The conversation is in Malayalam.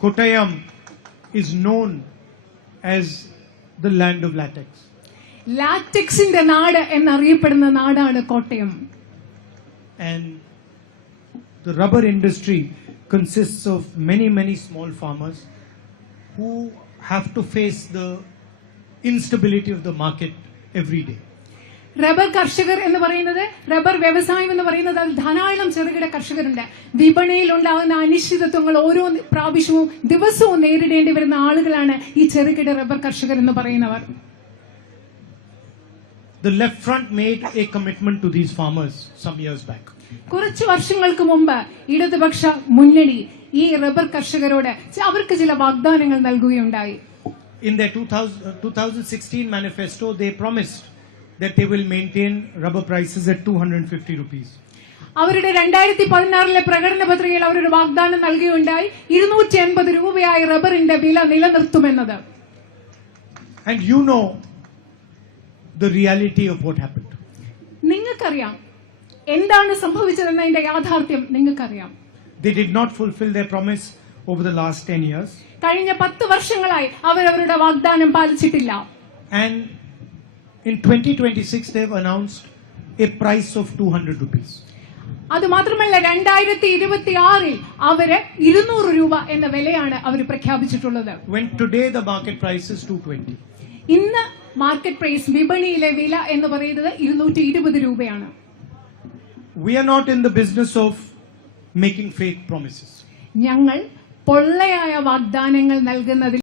Kottayam is known as the land of latex. ലാറ്റക്സിന്റെ നാട് എന്നറിയപ്പെടുന്ന നാടാണ് Kottayam. And the rubber industry consists of many small farmers who have to face the instability of the market every day. Rubber കർഷകർ എന്ന് പറയുന്നത്, റബ്ബർ വ്യവസായം എന്ന് പറയുന്നത്, അതിൽ ധാരാളം ചെറുകിട കർഷകരുണ്ട്. വിപണിയിൽ ഉണ്ടാകുന്ന അനിശ്ചിതത്വങ്ങൾ ഓരോ പ്രാവശ്യവും ദിവസവും നേരിടേണ്ടി വരുന്ന ആളുകളാണ് ഈ ചെറുകിട റബ്ബർ കർഷകർ എന്ന് പറയുന്നവർ. The left front made a commitment to these farmers some years back. കുറച്ചു വർഷങ്ങൾക്ക് മുമ്പ് ഇടതുപക്ഷ മുന്നണി ഈ റബ്ബർ കർഷകരോട് അവർക്ക് ചില വാഗ്ദാനങ്ങൾ നൽകുകയുണ്ടായി. In their 2016 manifesto, they promised that they will maintain rubber prices at 250 rupees. അവരുടെ 2016 പ്രകടന പത്രികയിൽ അവരൊരു വാഗ്ദാനം നൽകുകയുണ്ടായി, 280 രൂപയായി റബ്ബറിന്റെ വില നിലനിർത്തുമെന്നത്. And you know the reality of what happened. നിങ്ങൾക്കറിയാം എന്താണ് സംഭവിച്ചതെന്നതിന്റെ യാഥാർത്ഥ്യം നിങ്ങൾക്കറിയാം. They did not fulfill their promise over the last 10 years. കഴിഞ്ഞ 10 വർഷങ്ങളായി അവരവരുടെ വാഗ്ദാനം പാലിച്ചിട്ടില്ല. And in 2026 they have announced a price of 200 rupees. അത് മാത്രമല്ല 2026 അവര് 200 രൂപ എന്ന വിലയാണ് അവർ പ്രഖ്യാപിച്ചിട്ടുള്ളത്. When today the market price is 220. ഇന്ന് മാർക്കറ്റ് പ്രൈസ്, വിപണിയിലെ വില എന്ന് പറയുന്നത് 220 രൂപയാണ്. We are not in the business of making fake promises. ഞങ്ങൾ പൊള്ളയായ വാഗ്ദാനങ്ങൾ നൽകുന്നതിൽ